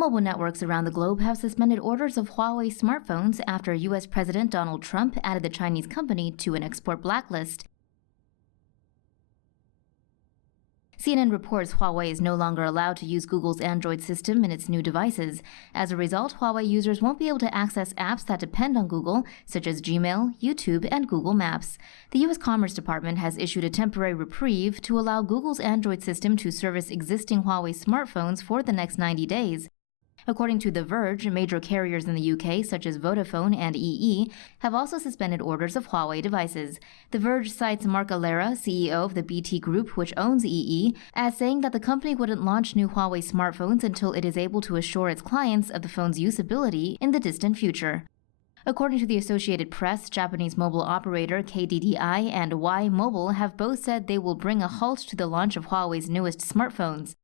Mobile networks around the globe have suspended orders of Huawei smartphones after U.S. President Donald Trump added the Chinese company to an export blacklist. CNN reports Huawei is no longer allowed to use Google's Android system in its new devices. As a result, Huawei users won't be able to access apps that depend on Google, such as Gmail, YouTube, and Google Maps. The U.S. Commerce Department has issued a temporary reprieve to allow Google's Android system to service existing Huawei smartphones for the next 90 days. According to The Verge, major carriers in the UK, such as Vodafone and EE, have also suspended orders of Huawei devices. The Verge cites Marc Allera, CEO of the BT Group, which owns EE, as saying that the company wouldn't launch new Huawei smartphones until it is able to assure its clients of the phone's usability in the distant future. According to the Associated Press, Japanese mobile operator KDDI and Y Mobile have both said they will bring a halt to the launch of Huawei's newest smartphones.